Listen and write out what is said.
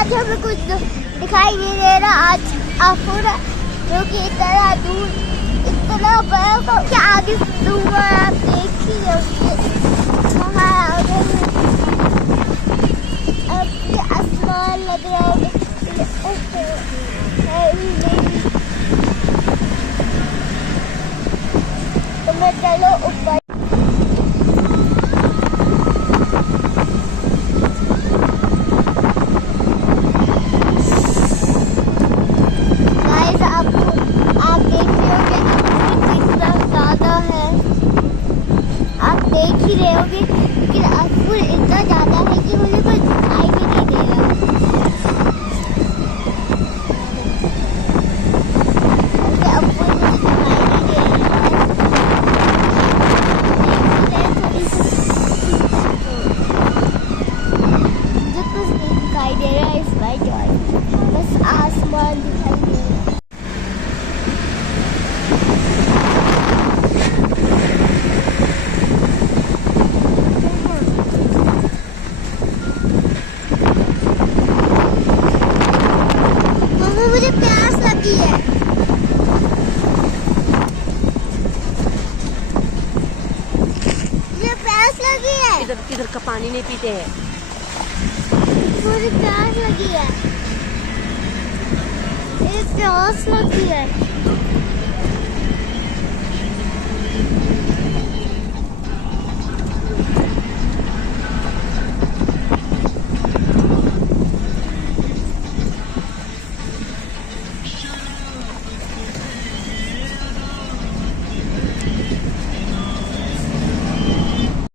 आज हमें कुछ दिखाई नहीं दे रहा। आज अफूरा जो कि इतना दूर इतना बड़ा क्या आगे दूंगा आप देखिए आसमान लग रहा है। तो मैं चलो ऊपर देख ही रहे होगे, लेकिन अफूर इतना ज्यादा है कि मुझे कुछ दिखाई भी नहीं दे रहा। अफूर मुझे दिखाई नहीं दे रहा मुझे कुछ नहीं दिखाई दे रहा है इस बार, बस आसमान दिखाई दे रहा है। मुझे प्यास लगी है। मुझे प्यास लगी है। इधर का पानी नहीं पीते हैं। मुझे प्यास लगी है। मुझे प्यास लगी है।